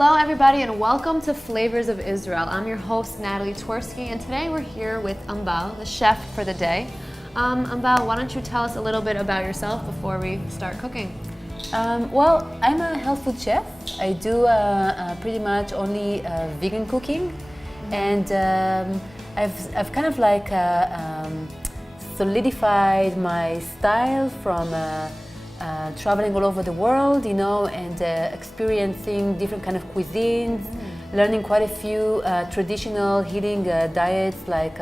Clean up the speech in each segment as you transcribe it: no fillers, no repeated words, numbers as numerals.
Hello everybody and welcome to Flavors of Israel. I'm your host Natalie Twerski and today we're here with Ambal, the chef for the day. Ambal, why don't you tell us a little bit about yourself before we start cooking? Well, I'm a health food chef. I do pretty much only vegan cooking, and I've kind of like solidified my style from traveling all over the world, you know, and experiencing different kind of cuisines, learning quite a few traditional healing diets like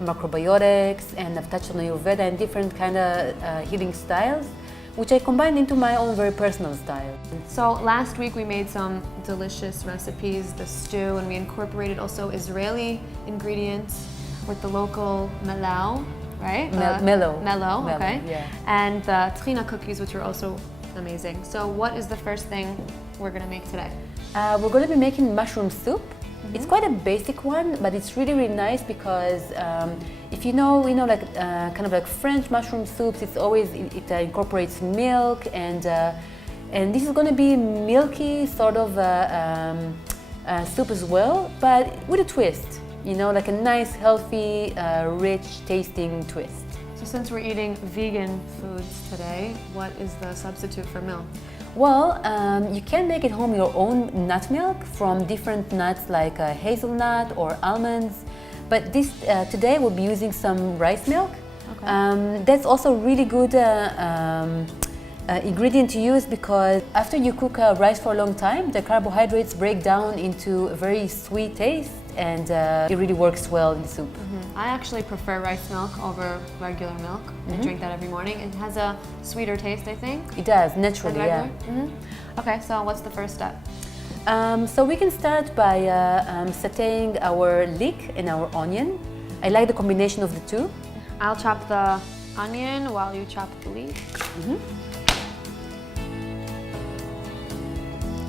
macrobiotics, and I've touched on Ayurveda and different kind of healing styles, which I combined into my own very personal style. So last week we made some delicious recipes, the stew, and we incorporated also Israeli ingredients with the local melau, right? Mellow, okay. yeah. And the trina cookies, which are also amazing. So what is the first thing we're gonna make today? We're going to be making mushroom soup. It's quite a basic one, but it's really, really nice because if you know, like kind of like French mushroom soups, it's always, it incorporates milk, and this is going to be milky sort of soup as well, but with a twist, you know, like a nice, healthy, rich tasting twist. So since we're eating vegan foods today, what is the substitute for milk? Well, you can make at home your own nut milk from different nuts like hazelnut or almonds, but this today we'll be using some rice milk. Okay. That's also really good ingredient to use because after you cook rice for a long time, the carbohydrates break down into a very sweet taste, and it really works well in the soup. I actually prefer rice milk over regular milk. I drink that every morning. It has a sweeter taste, I think. It does, than naturally, yeah. regular. Okay, so what's the first step? So we can start by sauteing our leek and our onion. I like the combination of the two. I'll chop the onion while you chop the leek.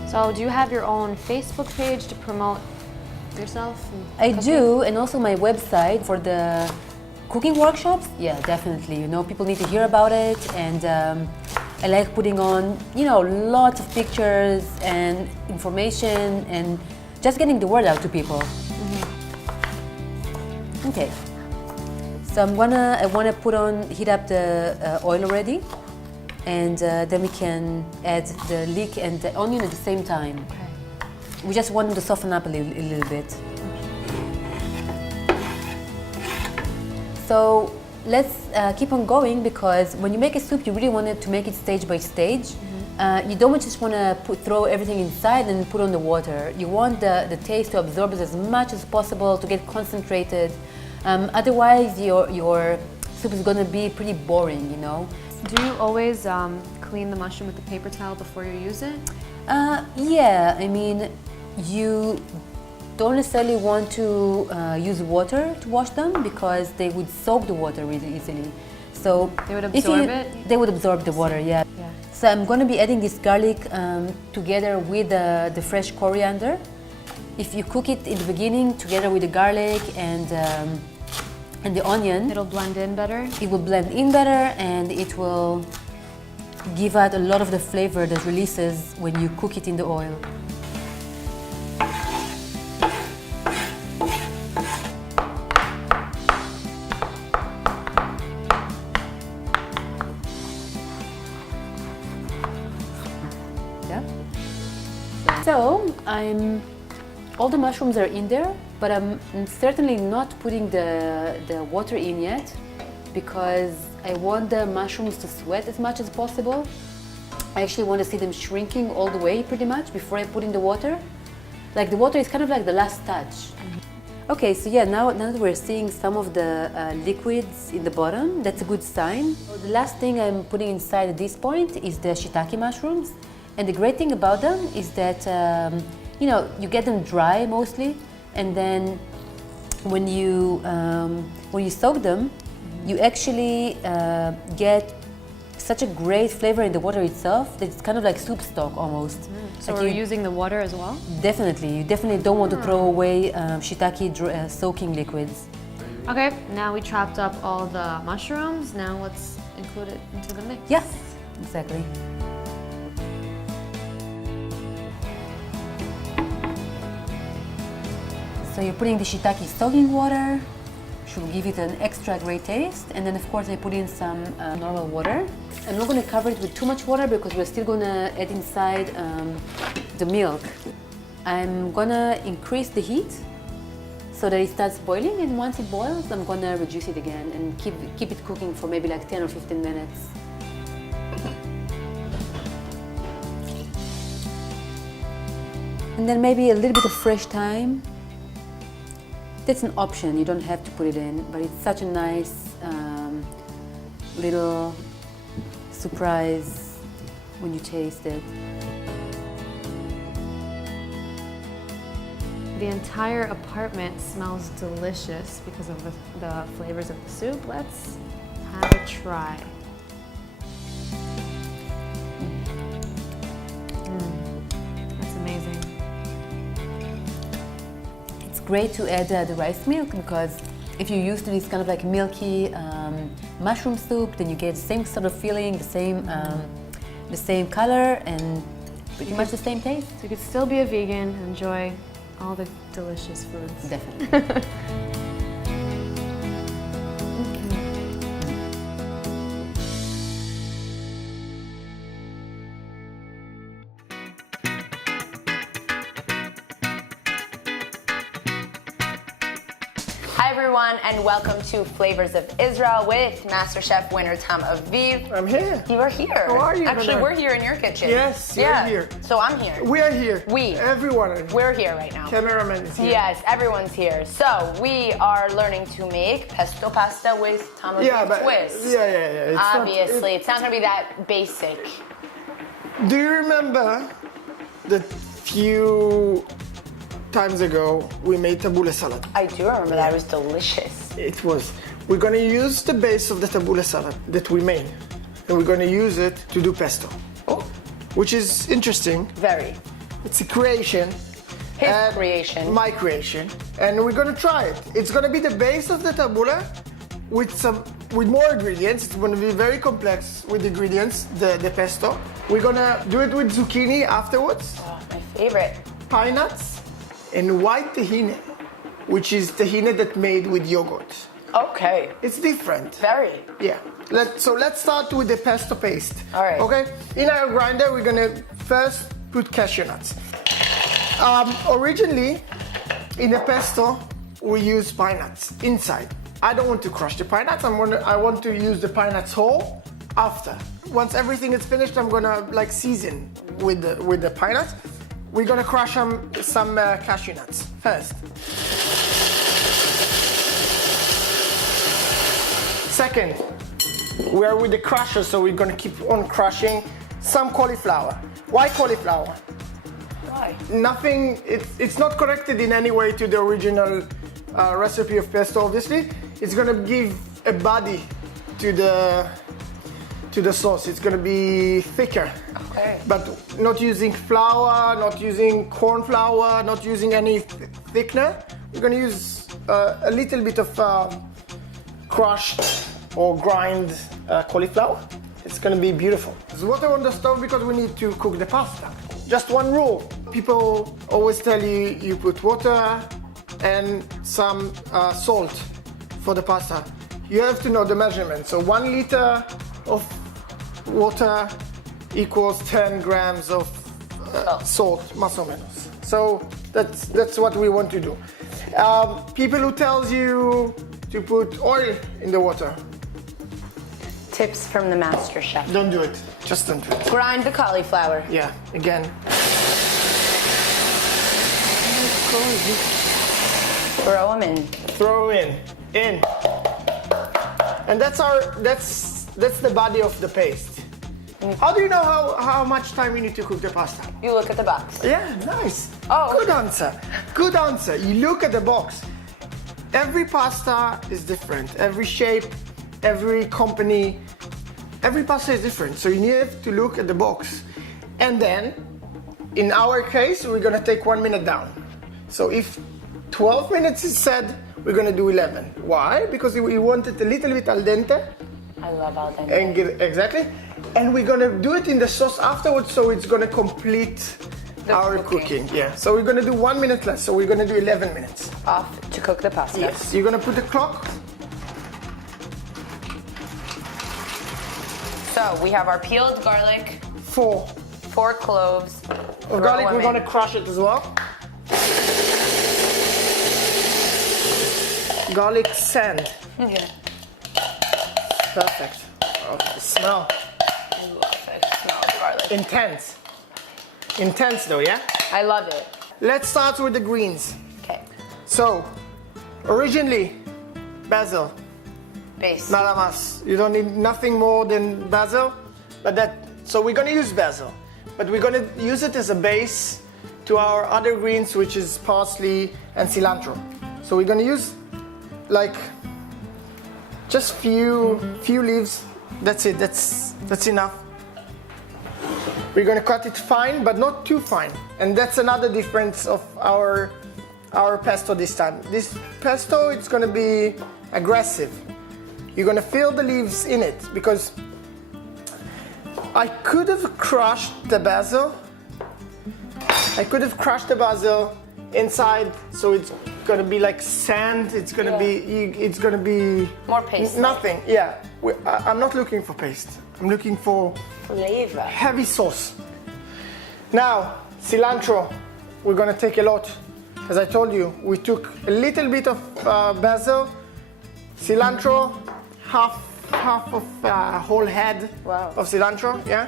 So do you have your own Facebook page to promote yourself? I do, and also my website for the cooking workshops. Yeah, definitely. You know, people need to hear about it, and I like putting on, you know, lots of pictures and information, and just getting the word out to people. Okay. So I wanna heat up the oil already, and then we can add the leek and the onion at the same time. Okay. We just want them to soften up a little bit. So let's keep on going, because when you make a soup, you really want it to make it stage by stage. You don't just want to throw everything inside and put on the water. You want the taste to absorb it as much as possible, to get concentrated. Otherwise, your soup is going to be pretty boring, you know. Do you always clean the mushroom with a paper towel before you use it? Yeah, I mean, you don't necessarily want to use water to wash them because they would soak the water really easily. So They would absorb it? They would absorb the water, yeah. So I'm going to be adding this garlic together with the fresh coriander. If you cook it in the beginning together with the garlic and the onion, It'll blend in better? it will blend in better, and it will give out a lot of the flavor that releases when you cook it in the oil. Yeah. So all the mushrooms are in there, but I'm certainly not putting the water in yet, because I want the mushrooms to sweat as much as possible. I actually want to see them shrinking all the way pretty much before I put in the water. Like the water is kind of like the last touch. Okay, so yeah, now that we're seeing some of the liquids in the bottom, that's a good sign. So the last thing I'm putting inside at this point is the shiitake mushrooms. And the great thing about them is that, you know, you get them dry mostly, and then when you soak them, you actually get such a great flavor in the water itself that it's kind of like soup stock almost. So Like we're using the water as well? Definitely. You definitely don't want to throw away shiitake soaking liquids. Okay, now we chopped up all the mushrooms. Now let's include it into the mix. Yes, exactly. So you're putting the shiitake soaking water, which will give it an extra great taste. And then of course I put in some normal water. I'm not going to cover it with too much water because we're still going to add inside the milk. I'm going to increase the heat so that it starts boiling, and once it boils, I'm going to reduce it again and keep it cooking for maybe like 10 or 15 minutes. And then maybe a little bit of fresh thyme. That's an option, you don't have to put it in, but it's such a nice little surprise when you taste it. The entire apartment smells delicious because of the flavors of the soup. Let's have a try. That's amazing. It's great to add the rice milk because if you're used to this kind of like milky mushroom soup, then you get the same sort of feeling, the same color, and pretty much the same taste. So you could still be a vegan and enjoy all the delicious foods. Definitely. Hi everyone, and welcome to Flavors of Israel with MasterChef winner Tom Aviv. I'm here. You are here. How are you, Actually, Bernard? we're here in your kitchen. Yes, you're here. So I'm here. We are here. We. Everyone. Are here. We're here right now. Cameraman is here. Yes, everyone's here. So we are learning to make pesto pasta with Tom Aviv twist. Yeah. It's Obviously, it's not going to be that basic. Do you remember the few times ago we made tabbouleh salad? I do remember that. It was delicious. It was. We're gonna use the base of the tabbouleh salad that we made, and we're gonna use it to do pesto. Oh, Which is interesting. very. It's a creation. His and creation. My creation. And we're gonna try it. It's gonna be the base of the tabbouleh with more ingredients. It's gonna be very complex with ingredients, the pesto. We're gonna do it with zucchini afterwards, Oh, my favorite. pine nuts, and white tahini, which is tahini that made with yogurt. Okay. It's different. Very. Yeah. So let's start with the pesto paste. All right. Okay. In our grinder, we're gonna first put cashew nuts. Originally, in the pesto, we use pine nuts inside. I don't want to crush the pine nuts. I want to use the pine nuts whole after. Once everything is finished, I'm gonna like season with the pine nuts. We're gonna crush some cashew nuts first. Second, we are with the crusher, so we're gonna keep on crushing some cauliflower. Why cauliflower? Why? Nothing, it's not connected in any way to the original recipe of pesto, obviously. It's gonna give a body to the sauce. It's gonna be thicker. Okay. But not using flour, not using corn flour, not using any thickener. We're gonna use a little bit of crushed or grind cauliflower. It's gonna be beautiful. There's water on the stove because we need to cook the pasta. Just one rule. People always tell you you put water and some salt for the pasta. You have to know the measurement. So 1 liter of water equals 10 grams of salt, más o menos. So that's what we want to do. People who tells you to put oil in the water, Tips from the master chef. don't do it. Just don't do it. Grind the cauliflower. Yeah, again. Throw them in. Throw in. And that's the body of the paste. How do you know how much time you need to cook the pasta? You look at the box. Yeah, nice. Oh. Good answer. Good answer. You look at the box. Every pasta is different. Every shape, every company, every pasta is different. So you need to look at the box. And then, in our case, we're gonna take 1 minute down. So if 12 minutes is said, we're gonna do 11. Why? Because we want it a little bit al dente. I love al dente. And exactly. And we're gonna do it in the sauce afterwards, so it's gonna complete our cooking. Yeah. So we're gonna do 1 minute less. So we're gonna do 11 minutes. Off to cook the pasta. Yes. You're gonna put the clock. So we have our peeled garlic, 4 cloves. of garlic. We're gonna crush it as well. Garlic sand. Yeah. Perfect. Oh, the smell. I love it. Smell of garlic. Intense. Intense though, yeah? I love it. Let's start with the greens. Okay. So, originally, basil, Base. nada más. You don't need nothing more than basil, so we're gonna use basil, but we're gonna use it as a base to our other greens, which is parsley and cilantro. So we're gonna use like just few leaves. That's it. That's enough. We're gonna cut it fine, but not too fine. And that's another difference of our pesto this time. This pesto, it's gonna be aggressive. You're gonna feel the leaves in it because I could have crushed the basil. I could have crushed the basil inside, so it's gonna be like sand. It's gonna be More paste. Nothing. Yeah. I'm not looking for paste. I'm looking for Flavor. heavy sauce. Now, cilantro, we're gonna take a lot. As I told you, we took a little bit of basil, cilantro, half of whole head Wow. of cilantro, yeah?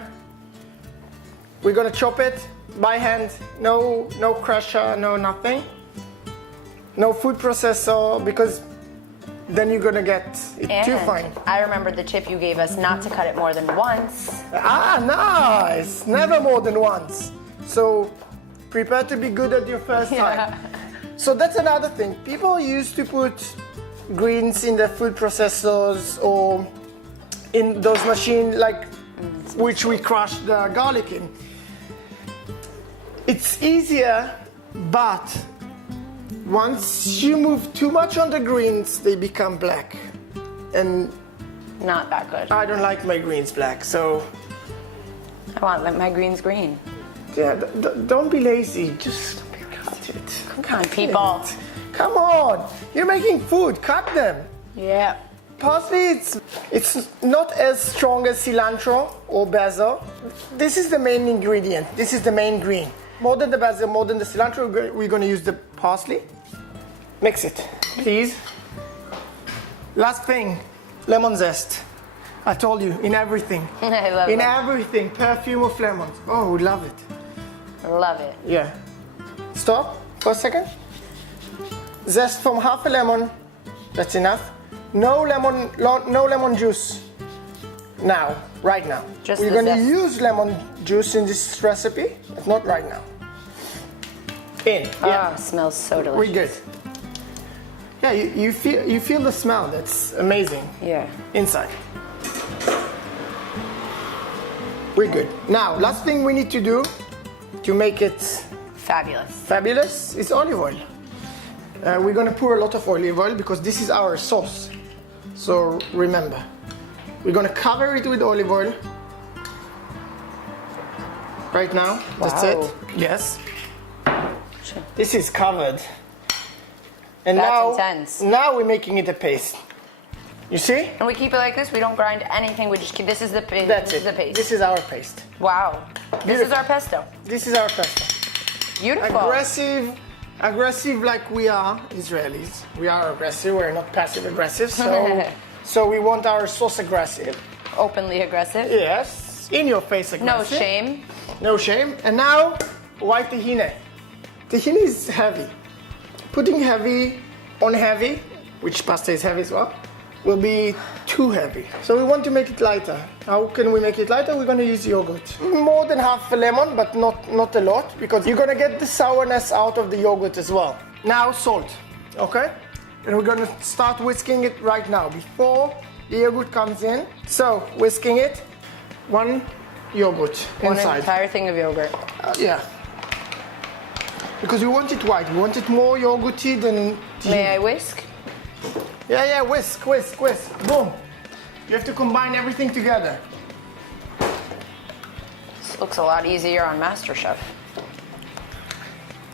We're gonna chop it by hand, no crusher, no nothing. No food processor, because then you're gonna get it too fine. I remember the tip you gave us not to cut it more than once. Ah, nice! Never more than once. So prepare to be good at your first time. So that's another thing. People used to put greens in the food processors or in those machines like which we crush the garlic in. It's easier, but once you move too much on the greens, they become black. And Not that good. I don't like my greens black, so I want my greens green. yeah, don't be lazy. Just cut it. Come on, people. Come on, you're making food. Cut them. Yeah. Parsley, it's not as strong as cilantro or basil. This is the main ingredient. This is the main green. More than the basil, more than the cilantro, we're going to use the parsley. Mix it, please. Last thing, lemon zest. I told you, in everything. I love In it. everything, perfume of lemons. Oh, we love it. Love it. Yeah. Stop for a second. Zest from half a lemon. That's enough. No lemon juice. Now, right now. Just We're the going to zest. use lemon juice in this recipe, but not right now. In. Yeah. Oh, smells so delicious. We're good. Yeah, you feel the smell. That's amazing. Yeah. Inside. We're good. Now, last thing we need to do to make it Fabulous. fabulous is olive oil. We're gonna pour a lot of olive oil because this is our sauce. So remember, we're gonna cover it with olive oil. Right now, that's Wow. it. Yes. This is covered. And That's now, intense. now we're making it a paste. You see? And we keep it like this. We don't grind anything. We just keep. This is the paste. That's this it. is the paste. This is our paste. Wow. This is Beautiful. our pesto. This is our pesto. Beautiful. Aggressive like we are Israelis. We are aggressive. We're not passive aggressive. So we want our sauce aggressive. Openly aggressive. Yes. In your face aggressive. No shame. No shame. And now white tahini. Tahini is heavy. Putting heavy on heavy, which pasta is heavy as well, will be too heavy. So we want to make it lighter. How can we make it lighter? We're gonna use yogurt. More than half a lemon, but not a lot, because you're gonna get the sourness out of the yogurt as well. Now salt, okay? And we're gonna start whisking it right now, before the yogurt comes in. So, whisking it, one yogurt One inside. entire thing of yogurt. Yeah. Because we want it white. We want it more yogurty than... May I whisk? Yeah, whisk. Boom. You have to combine everything together. This looks a lot easier on MasterChef.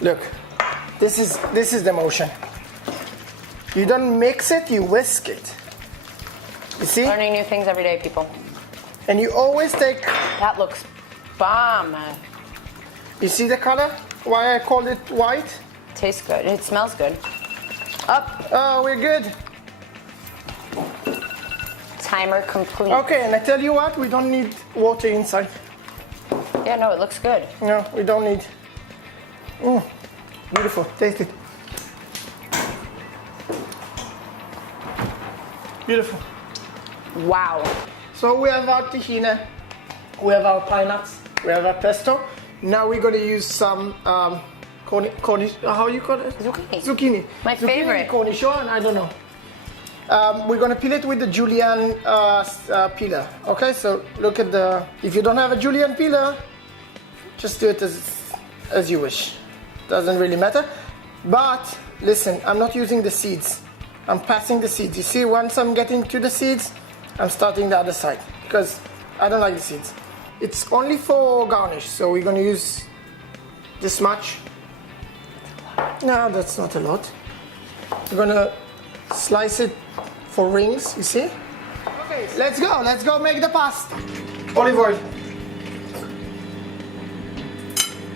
Look, this is the motion. You don't mix it, you whisk it. You see? Learning new things every day, people. And you always take. That looks bomb. You see the color? Why I called it white? Tastes good. It smells good. Up. Oh, we're good. Timer complete. Okay, and I tell you what, we don't need water inside. Yeah, no, it looks good. No, we don't need. Beautiful. Taste it. Beautiful. Wow. So we have our tahini, we have our pine nuts, we have our pesto. Now we're going to use some how you call it? Zucchini. Zucchini. My favorite. Cornichon, I don't know. We're going to peel it with the julienne peeler. Okay, so look at the. If you don't have a julienne peeler, just do it as you wish. Doesn't really matter. But listen, I'm not using the seeds. I'm passing the seeds. You see, once I'm getting to the seeds, I'm starting the other side because I don't like the seeds. It's only for garnish, so we're gonna use this much. No, that's not a lot. We're gonna slice it for rings, you see? Okay, let's go make the pasta. Olive oil.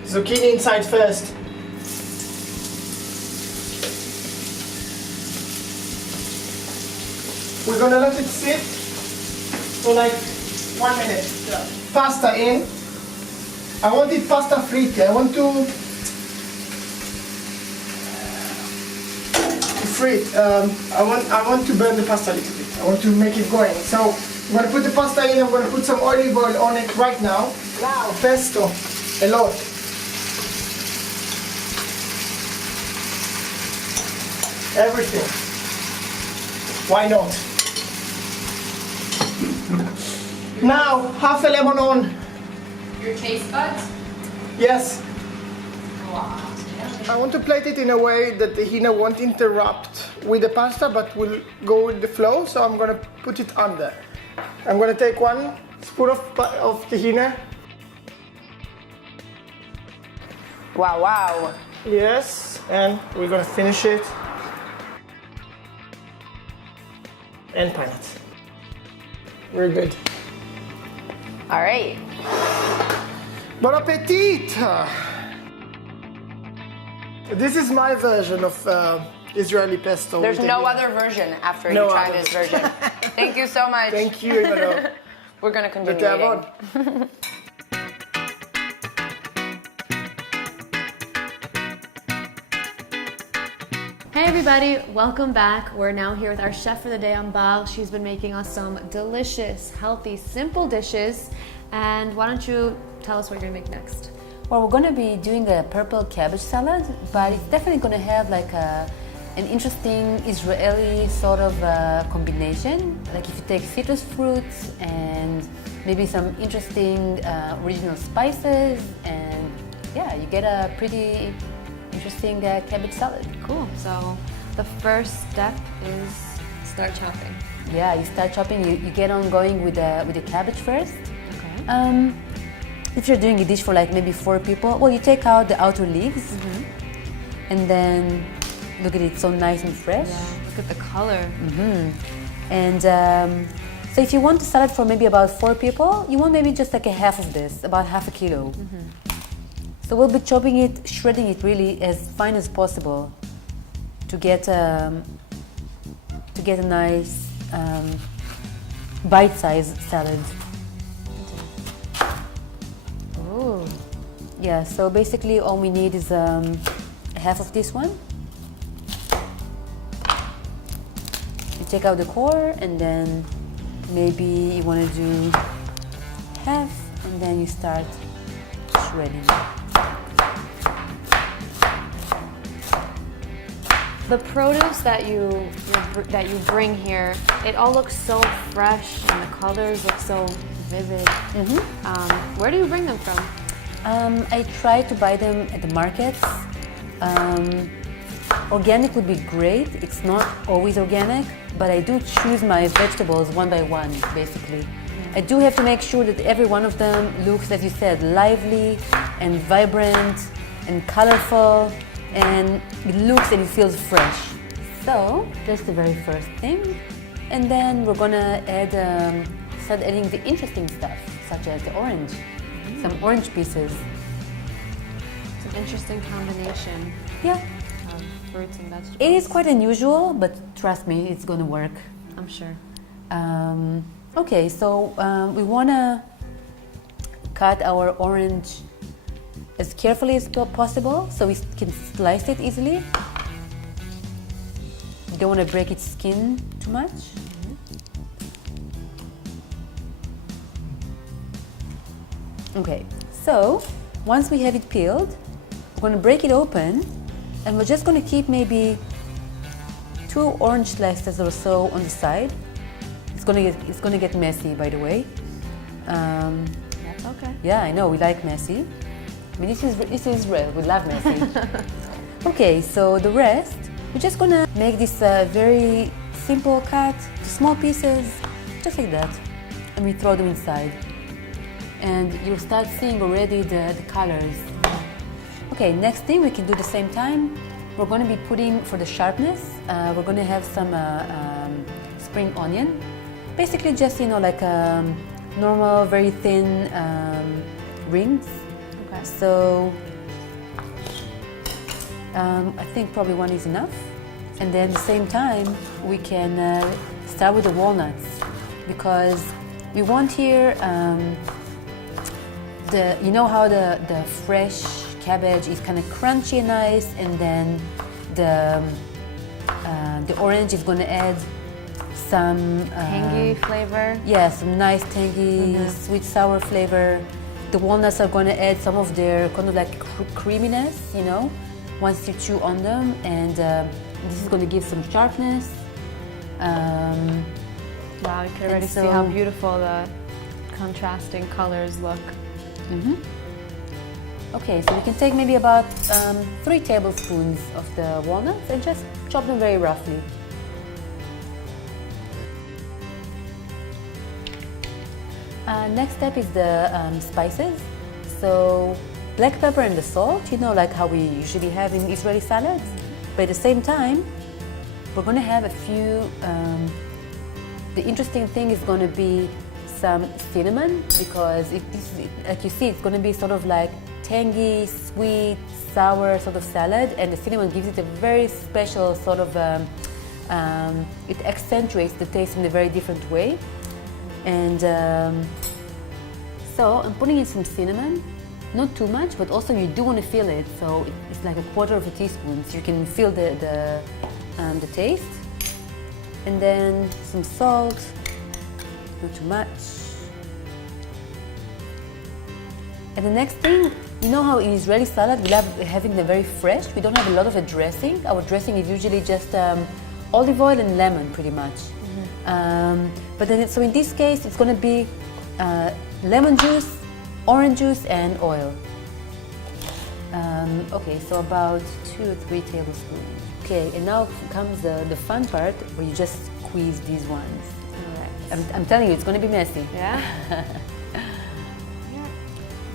Zucchini inside first. We're gonna let it sit for like 1 minute. Yeah. Pasta in. I want it pasta fritte. I want to frit. I want to burn the pasta a little bit. I want to make it going. So I'm gonna put the pasta in. I'm gonna put some olive oil on it right now. Wow, pesto, a lot. Everything. Why not? Now, half a lemon on. Your taste buds? Yes. Wow. I want to plate it in a way that the tahini won't interrupt with the pasta, but will go with the flow. So I'm gonna put it under. I'm gonna take 1 spoon of tahini. Wow, wow. Yes, and we're gonna finish it. And pine nuts. We're good. All right. Bon appetit! This is my version of Israeli pesto. There's with no tahini. other version after No you try other. this version. Thank you so much. Thank you, Emmanuel. We're gonna continue But eating. Hey everybody, welcome back. We're now here with our chef for the day, Ambal. She's been making us some delicious, healthy, simple dishes. And why don't you tell us what you're gonna make next? Well, we're going to be doing a purple cabbage salad, but it's definitely going to have like an interesting Israeli sort of combination. Like if you take citrus fruits and maybe some interesting original spices, and yeah, you get a pretty interesting cabbage salad. Cool. So the first step is start chopping. Yeah, you start chopping. You get on going with the cabbage first. Okay. If you're doing a dish for like maybe 4 people, well, you take out the outer leaves, and then look at it, so nice and fresh. Yeah. Look at the color. And so if you want a salad for maybe about 4 people, you want maybe just like a half of this, about half a kilo. So we'll be chopping it, shredding it really as fine as possible to get a nice bite-sized salad. Ooh. Yeah, so basically all we need is half of this one. You take out the core, and then maybe you want to do half, and then you start shredding. The produce that you bring here, it all looks so fresh, and the colors look so vivid. Where do you bring them from? I try to buy them at the markets. Organic would be great. It's not always organic, but I do choose my vegetables one by one, basically. I do have to make sure that every one of them looks, as you said, lively and vibrant and colorful, and it looks and it feels fresh. So that's the very first thing. And then we're gonna start adding the interesting stuff, such as the orange, some orange pieces. It's an interesting combination Yeah, of fruits and vegetables. it is quite unusual, but trust me, it's gonna work. I'm sure. Okay, so we wanna cut our orange as carefully as possible so we can slice it easily. You don't want to break its skin too much. Okay, so once we have it peeled, we're going to break it open, and we're just going to keep maybe 2 orange slices or so on the side. It's going to get messy, by the way. That's okay. Yeah, I know, we like messy. I mean, this is Israel, we love messy. Okay, so the rest, we're just gonna make this very simple cut to small pieces, just like that. And we throw them inside. And you'll start seeing already the colors. Okay, next thing we can do the same time. We're gonna be putting, for the sharpness, we're gonna have some spring onion. Basically just, like normal, very thin rings. Okay. So I think probably 1 is enough. And then at the same time, we can start with the walnuts, because we want here you know how the fresh cabbage is kind of crunchy and nice, and then the orange is going to add some Tangy flavor. yeah, some nice tangy, sweet sour flavor. The walnuts are going to add some of their kind of like creaminess, once you chew on them, and this is going to give some sharpness. Wow, you can already see how beautiful the contrasting colors look. Okay, so we can take maybe about 3 tablespoons of the walnuts and just chop them very roughly. Next step is the spices. So black pepper and the salt, like how we usually have in Israeli salads. But at the same time, we're going to have a few, the interesting thing is going to be some cinnamon, because like you see, it's going to be sort of like tangy, sweet, sour sort of salad, and the cinnamon gives it a very special sort of, it accentuates the taste in a very different way. And so I'm putting in some cinnamon, not too much, but also you do want to feel it. So it's like 1/4 teaspoon, so you can feel the taste. And then some salt, not too much. And the next thing, you know how in Israeli salad we love having them very fresh. We don't have a lot of a dressing. Our dressing is usually just olive oil and lemon, pretty much. But then, so in this case, it's going to be lemon juice, orange juice, and oil. Okay, so about 2 or 3 tablespoons. Okay, and now comes the fun part where you just squeeze these ones. All right. I'm telling you, it's going to be messy. Yeah?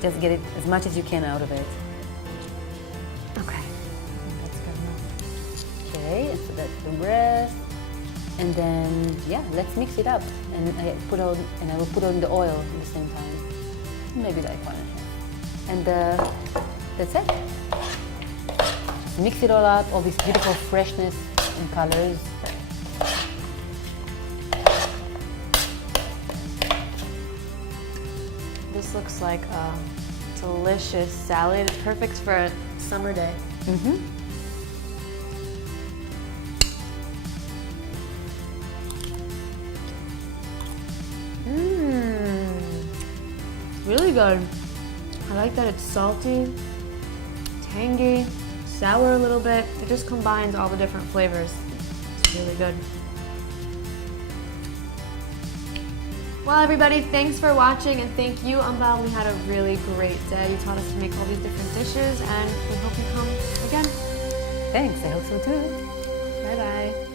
Just get it as much as you can out of it. Okay. That's good enough. Okay, and so that's the rest. And then, yeah, let's mix it up. And I will put on the oil at the same time. Maybe like 1.5. And that's it. Mix it all up, all this beautiful freshness and colors. This looks like a delicious salad. It's perfect for a summer day. Really good. I like that it's salty, tangy, sour a little bit. It just combines all the different flavors. It's really good. Well, everybody, thanks for watching, and thank you, Ambal. We had a really great day. You taught us to make all these different dishes, and we hope you come again. Thanks, I hope so too. Bye-bye.